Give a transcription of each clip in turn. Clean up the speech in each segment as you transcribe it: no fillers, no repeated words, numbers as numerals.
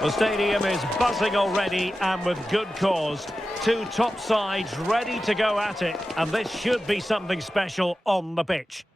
The stadium is buzzing already, and with good cause. Two top sides ready to go at it, and this should be something special on the pitch.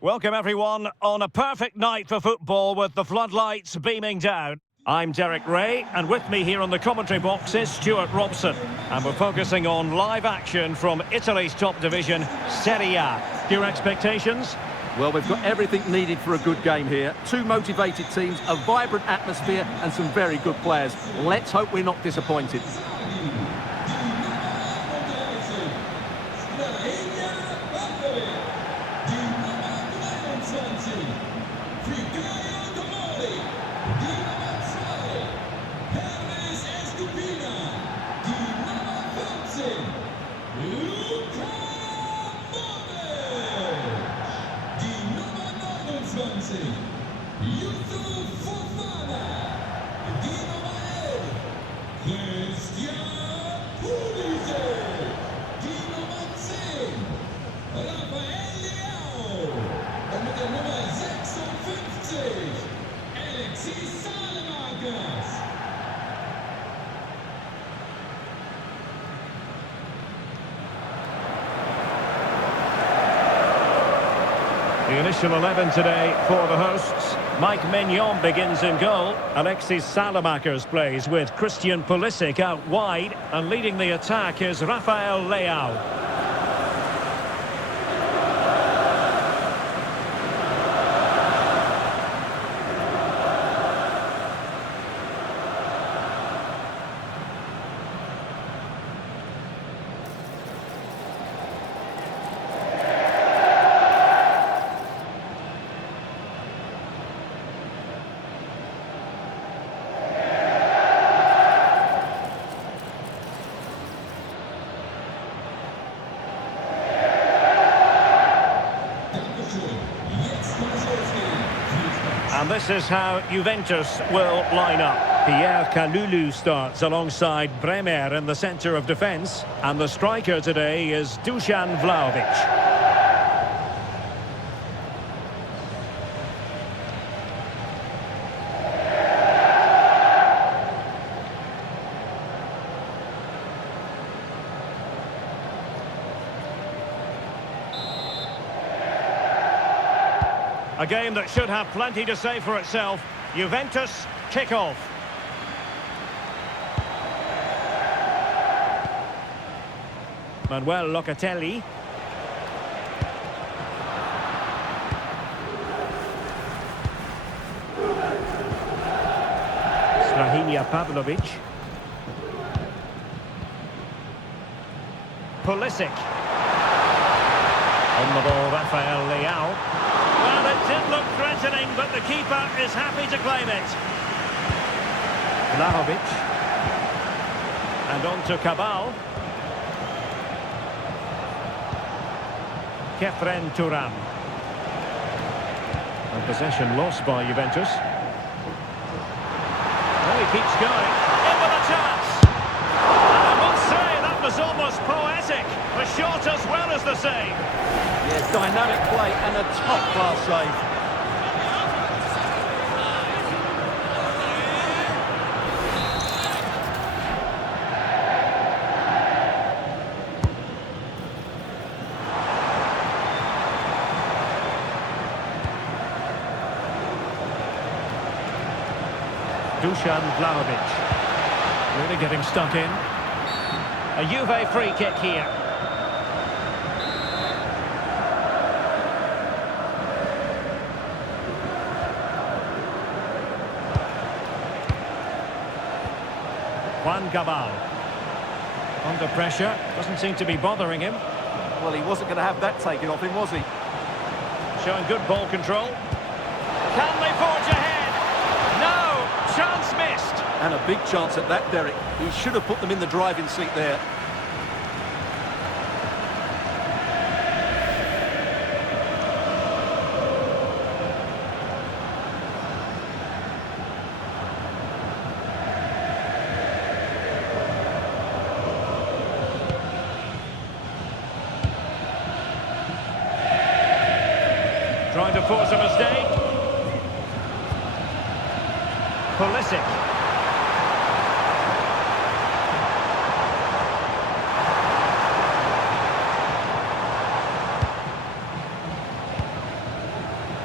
Welcome everyone on a perfect night for football with the floodlights beaming down. I'm Derek Ray, and with me here on the commentary box is Stuart Robson. And we're focusing on live action from Italy's top division, Serie A. Your expectations? Well, we've got everything needed for a good game here. Two motivated teams, a vibrant atmosphere and some very good players. Let's hope we're not disappointed. The initial 11 today for the hosts. Mike Maignan begins in goal. Alexis Salamakers plays with Christian Pulisic out wide. And leading the attack is Rafael Leao. And this is how Juventus will line up. Pierre Kalulu starts alongside Bremer in the centre of defence. And the striker today is Dusan Vlahovic. A game that should have plenty to say for itself. Juventus kick-off. Manuel Locatelli. Strahinja Pavlovic. Pulisic. On the ball, Rafael Leao. Well, it did look threatening, but the keeper is happy to claim it. Vlahovic. And on to Cabal. Kefren Turan. And possession lost by Juventus. Well, he keeps going. In with a chance. And I must say, that was almost poetic. The shot as well as the save. Yeah, dynamic play and a top-class save. Dusan Vlahovic. Really getting stuck in. A Juve free kick here. Juan Cabal. Under pressure. Doesn't seem to be bothering him. Well, he wasn't going to have that taken off him, was he? Showing good ball control. Can they forge ahead? No! Chance missed. And a big chance at that, Derek. He should have put them in the driving seat there. Trying to force a mistake. Pulisic.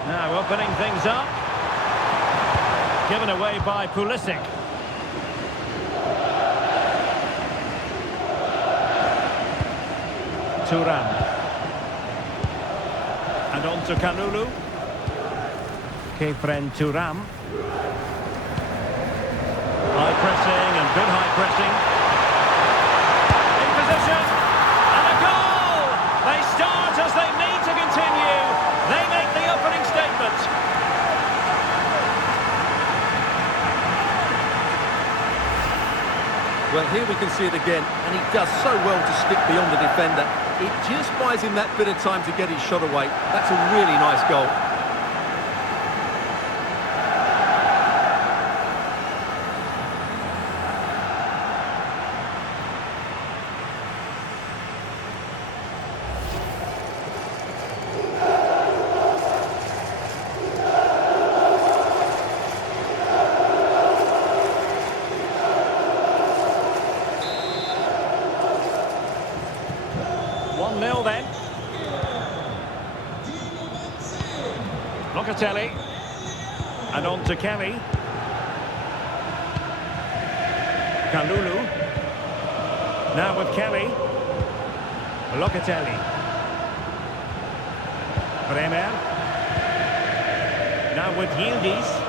Now opening things up. Given away by Pulisic. Thuram. And on to Kalulu. Kefren Thuram. High pressing and good high pressing. In position. And a goal! They start as they need to continue. They make the opening statement. Well, here we can see it again, and he does so well to stick beyond the defender. It just buys him that bit of time to get his shot away. That's a really nice goal. Nil then. Locatelli. And on to Kelly. Kalulu. Now with Kelly. Locatelli. Bremer. Now with Yildiz.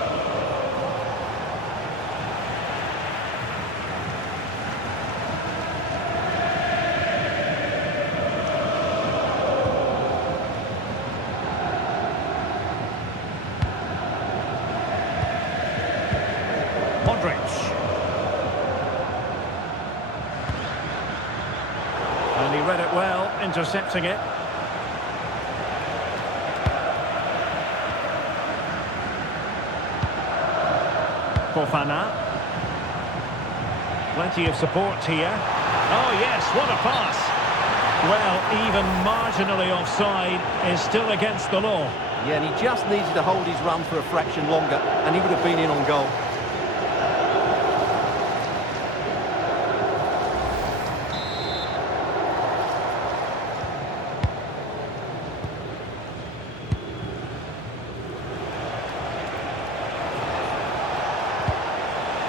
And he read it well, intercepting it. Fofana. Plenty of support here. Oh yes, what a pass. Well, even marginally offside is still against the law. Yeah, and he just needed to hold his run for a fraction longer, and he would have been in on goal.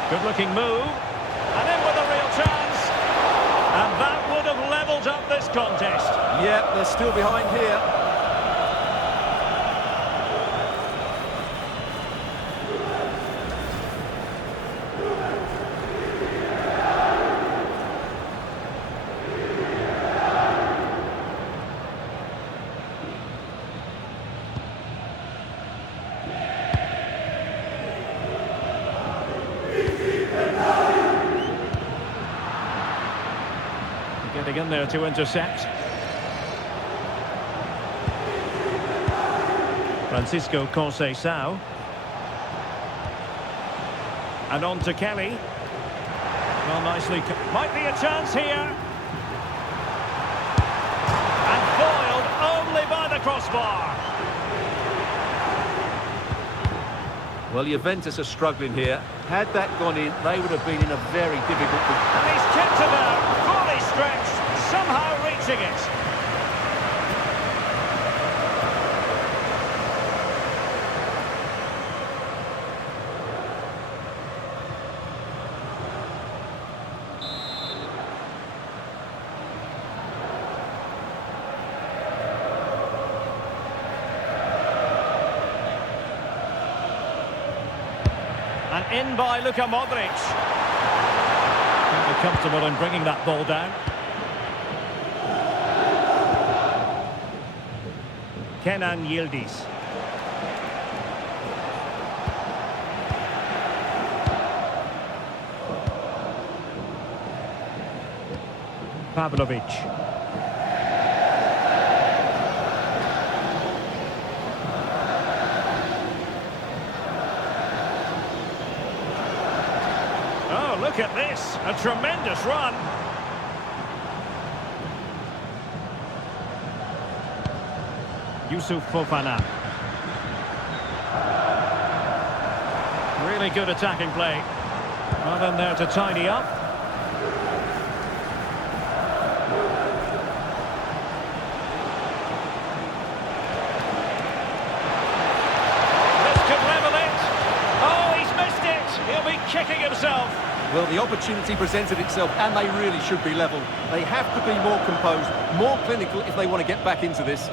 Good-looking move, and in with a real chance, and that would have levelled up this contest. Yeah, they're still behind here. Getting in there to intercept. Francisco Conceição. And on to Kelly. Well, nicely. Might be a chance here. And foiled only by the crossbar. Well, Juventus are struggling here. Had that gone in, they would have been in a very difficult position. And he's kicked it out, fully stretched, somehow reaching it. And in by Luka Modric. Very comfortable in bringing that ball down. Kenan Yildiz. Pavlovic. Oh, look at this. A tremendous run. Yusuf Fofana. Really good attacking play. Well, in there to tidy up. This could level it. Oh, he's missed it. He'll be kicking himself. Well, the opportunity presented itself, and they really should be level. They have to be more composed, more clinical if they want to get back into this.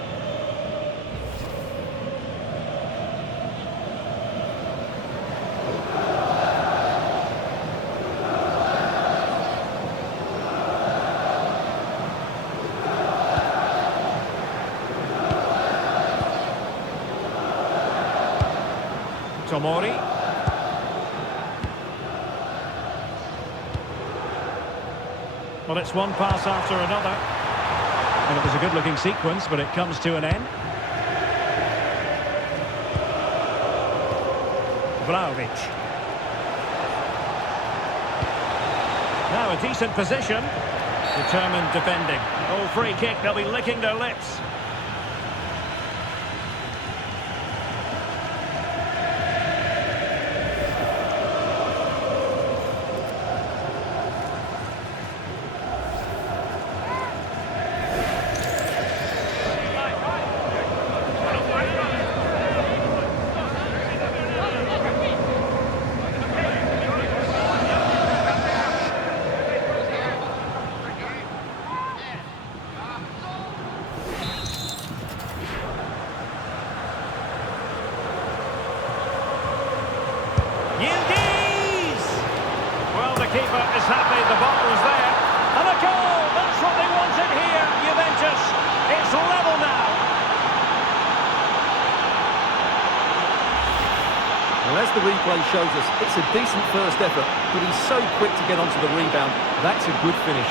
Tomori. Well, it's one pass after another. And it was a good-looking sequence, but it comes to an end. Vlahovic. Now a decent position. Determined defending. Oh, free kick, they'll be licking their lips. Yildiz! Well, the keeper is happy the ball was there. And a goal! That's what they wanted here, Juventus. It's level now. Well, as the replay shows us, it's a decent first effort, but he's so quick to get onto the rebound. That's a good finish.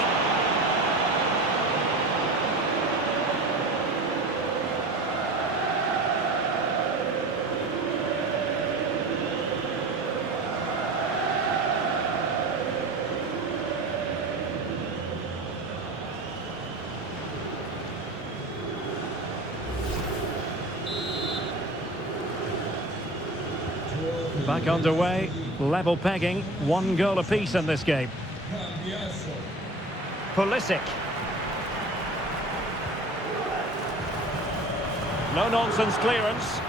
Back underway, level pegging, 1 goal apiece in this game. Pulisic. No-nonsense clearance.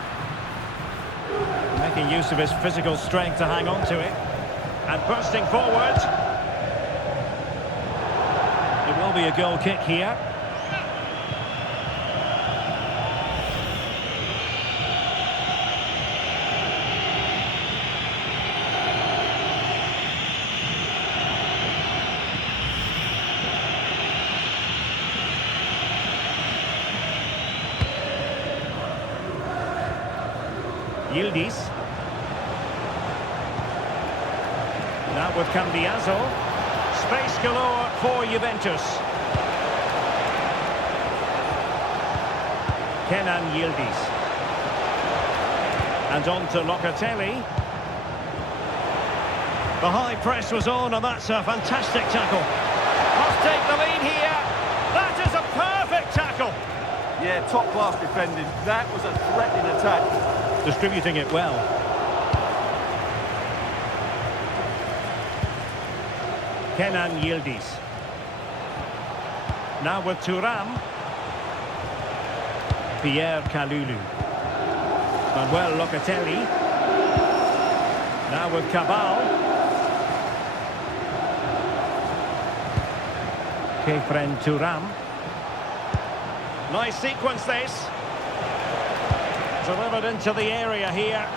Making use of his physical strength to hang on to it. And bursting forward. It will be a goal kick here. Yildiz. Now with Cambiaso. Space galore for Juventus. Kenan Yildiz. And on to Locatelli. The high press was on, and that's a fantastic tackle. Must take the lead here. That is a perfect tackle. Yeah, top-class defending. That was a threatening attack. Distributing it well. Kenan Yildiz. Now with Thuram. Pierre Kalulu. Manuel Locatelli. Now with Cabal. Kefren Thuram. Nice sequence this. Delivered into the area here.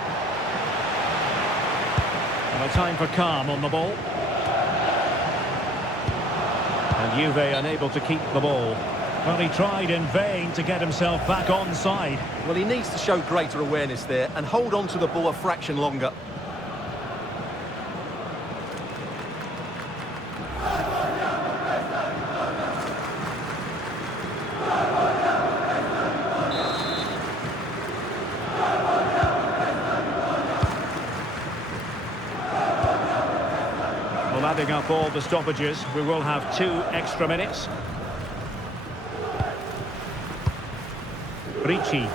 And a time for calm on the ball. And Juve unable to keep the ball. Well, he tried in vain to get himself back onside. Well, he needs to show greater awareness there and hold on to the ball a fraction longer. Well, adding up all the stoppages, we will have 2 extra minutes. Ricci.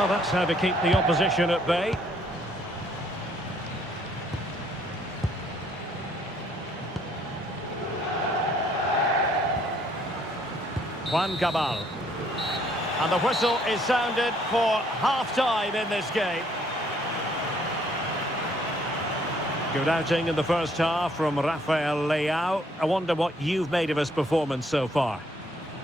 Well, that's how to keep the opposition at bay. Juan Cabal. And the whistle is sounded for half-time in this game. Good outing in the first half from Rafael Leao. I wonder what you've made of his performance so far.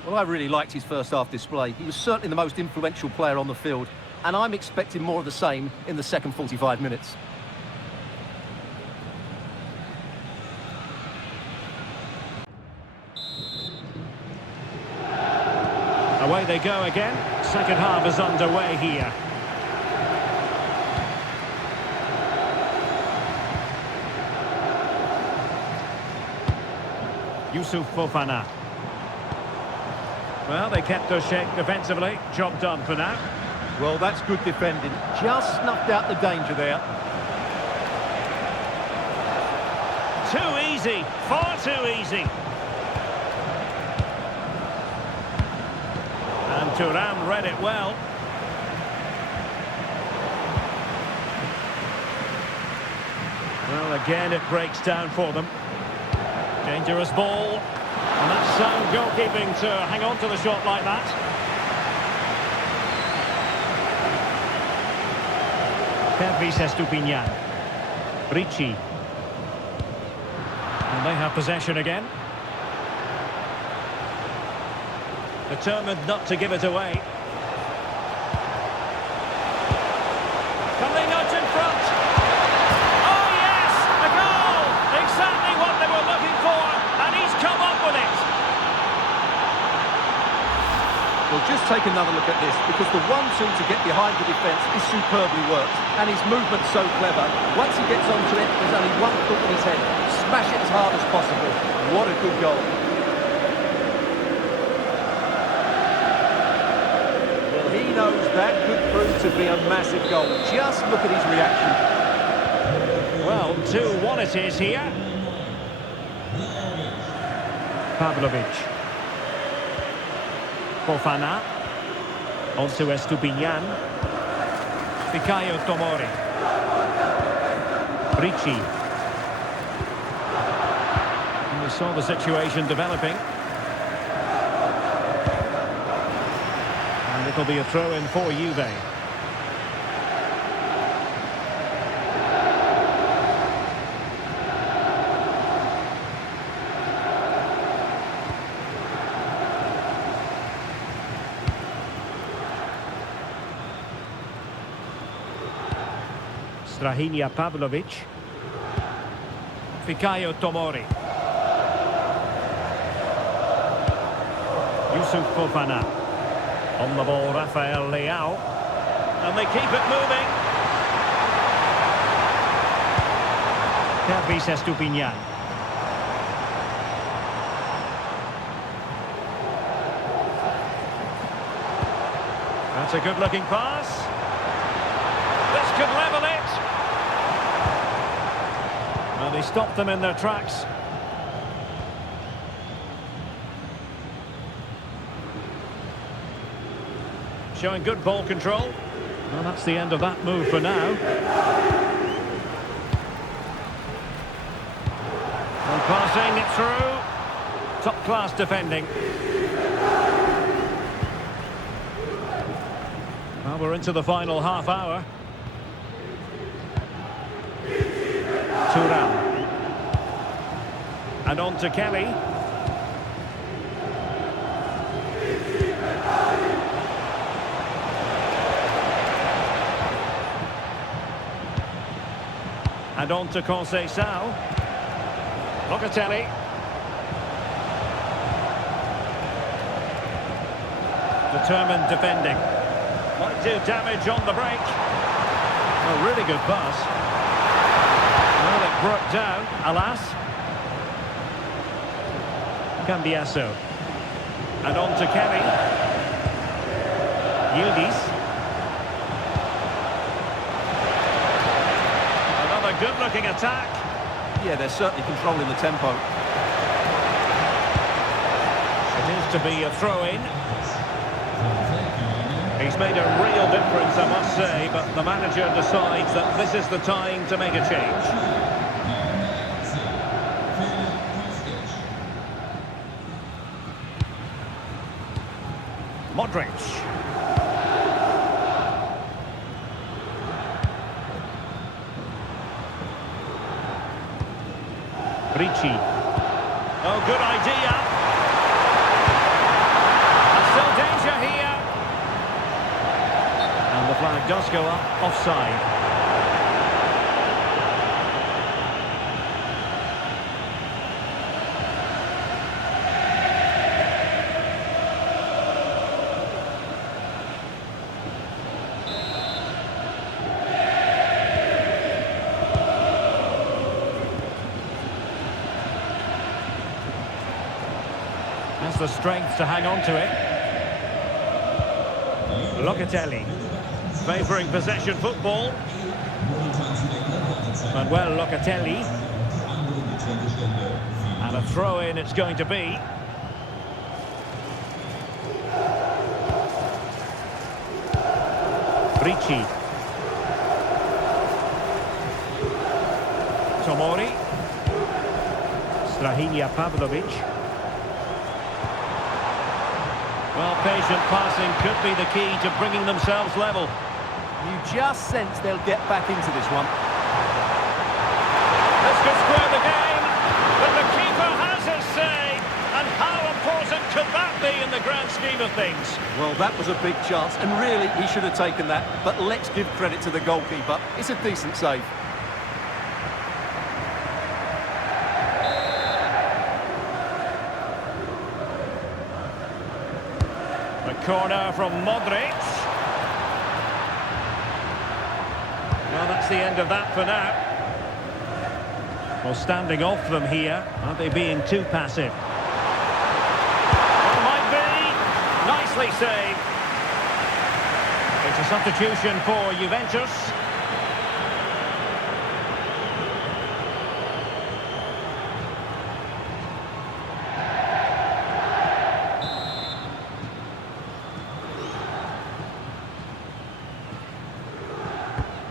Well, I really liked his first half display. He was certainly the most influential player on the field, and I'm expecting more of the same in the second 45 minutes. Away they go again. Second half is underway here. Youssouf Fofana. Well, they kept their shape defensively. Job done for now. Well, that's good defending. Just snuffed out the danger there. Too easy. Far too easy. And Thuram read it well. Well, again, it breaks down for them. Dangerous ball. And that's sound goalkeeping to hang on to the shot like that. Pervis Estupinian. Ricci. And they have possession again. Determined not to give it away. Can they nudge in front? Oh yes! A goal! Exactly what they were looking for, and he's come up with it. Well, just take another look at this, because the 1-2 to get behind the defence is superbly worked, and his movement's so clever. Once he gets onto it, there's only one thought in his head: smash it as hard as possible. What a good goal. He knows that could prove to be a massive goal. Just look at his reaction. Well, 2-1 it is here. Pavlovic. Fofana. On to Estupinian. Fikayo Tomori. Ricci. And we saw the situation developing. It'll be a throw-in for Juve. Strahinja Pavlovic. Fikayo Tomori. Youssouf Fofana. On the ball, Rafael Leao. And they keep it moving. Pervis Estupinian. That's a good-looking pass. This could level it. Well, they stopped them in their tracks. Showing good ball control. Well, that's the end of that move for now. And passing it through. Top-class defending. Well, we're into the final half hour. Thuram. And on to Kelly. And on to Conceição. Locatelli. Determined defending. Might do damage on the break. A really good pass. Well, it broke down, alas. Cambiasso. And on to Kelly. Yildiz. Good-looking attack. Yeah, they're certainly controlling the tempo. It is to be a throw-in. He's made a real difference, I must say, but the manager decides that this is the time to make a change. Modric. Ricci. Oh, good idea. And still danger here. And the flag does go up, offside. Has the strength to hang on to it. Locatelli, favouring possession football. Manuel Locatelli. And a throw-in it's going to be. Ricci. Tomori. Strahinja Pavlovic. Well, patient passing could be the key to bringing themselves level. You just sense they'll get back into this one. This could square the game, but the keeper has his say. And how important could that be in the grand scheme of things? Well, that was a big chance, and really, he should have taken that. But let's give credit to the goalkeeper. It's a decent save. A corner from Modric. Well, that's the end of that for now. Well, standing off them here. Aren't they being too passive? Well, might be. Nicely saved. It's a substitution for Juventus.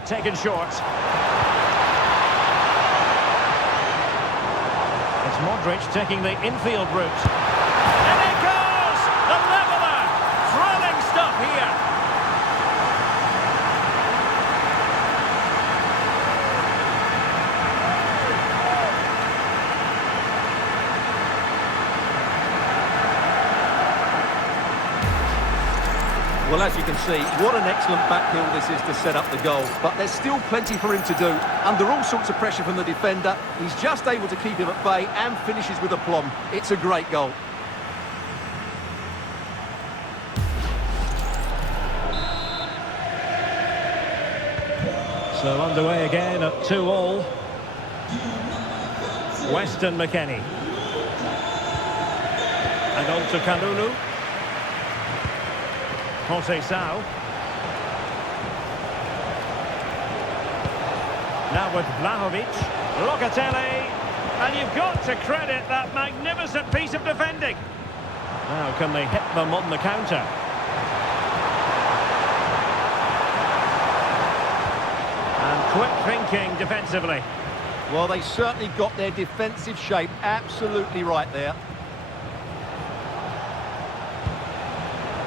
Taken short. It's Modric taking the infield route. And it goes! The leveller! Thrilling stuff here. Well, as you can see, what an excellent backheel this is to set up the goal. But there's still plenty for him to do. Under all sorts of pressure from the defender, he's just able to keep him at bay and finishes with aplomb. It's a great goal. So underway again at 2-2. Weston McKennie. And on to Kalulu. Conceição. Now with Vlahovic. Locatelli. And you've got to credit that magnificent piece of defending. Now can they hit them on the counter? And quick thinking defensively. Well, they certainly got their defensive shape absolutely right there.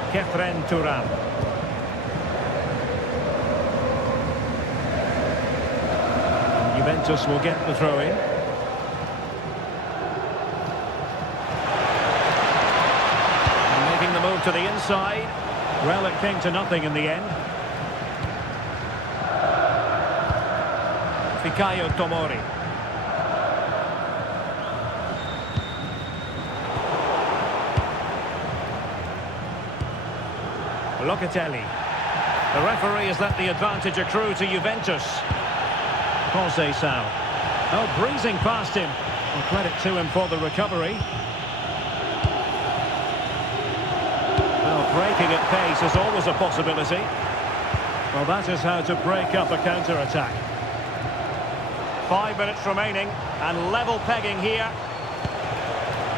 Kefren Turan. Juventus will get the throw-in. Making the move to the inside. Well, it came to nothing in the end. Fikayo Tomori. Locatelli. The referee has let the advantage accrue to Juventus. Conceição. Oh, breezing past him. Well, credit to him for the recovery. Well, breaking at pace is always a possibility. Well, that is how to break up a counter-attack. 5 minutes remaining, and level pegging here.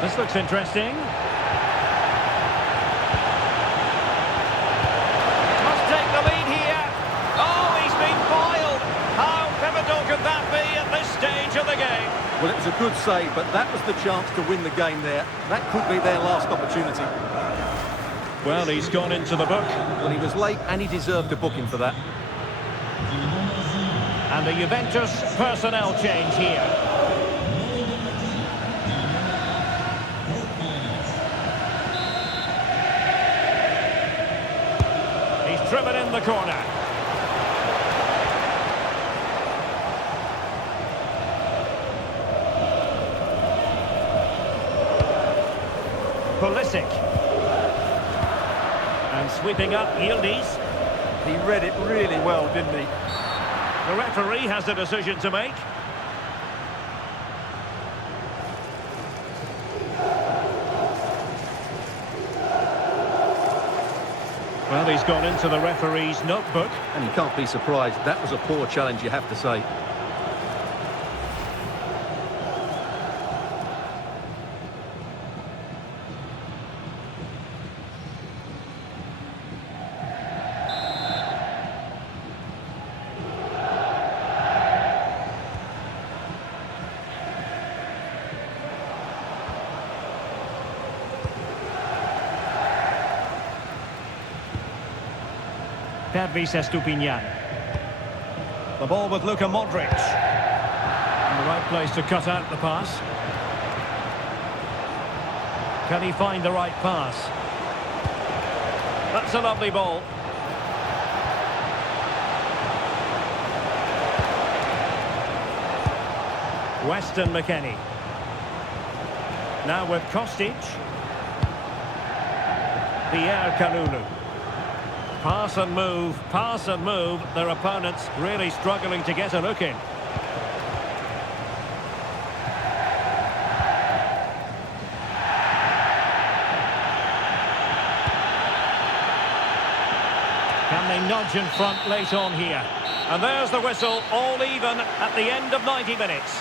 This looks interesting. Well, it was a good save, but that was the chance to win the game there. That could be their last opportunity. Well, he's gone into the book. Well, he was late and he deserved a booking for that. And a Juventus personnel change here. He's driven in the corner. Pulisic. And sweeping up Yildiz. He read it really well, didn't he? The referee has a decision to make. Well, he's gone into the referee's notebook. And you can't be surprised. That was a poor challenge, you have to say. Stupinian. The ball with Luka Modric. In the right place to cut out the pass. Can he find the right pass? That's a lovely ball. Weston McKennie. Now with Kostic. Pierre Kalulu. Pass and move, pass and move. Their opponents really struggling to get a look in. Can they nudge in front late on here? And there's the whistle, all even at the end of 90 minutes.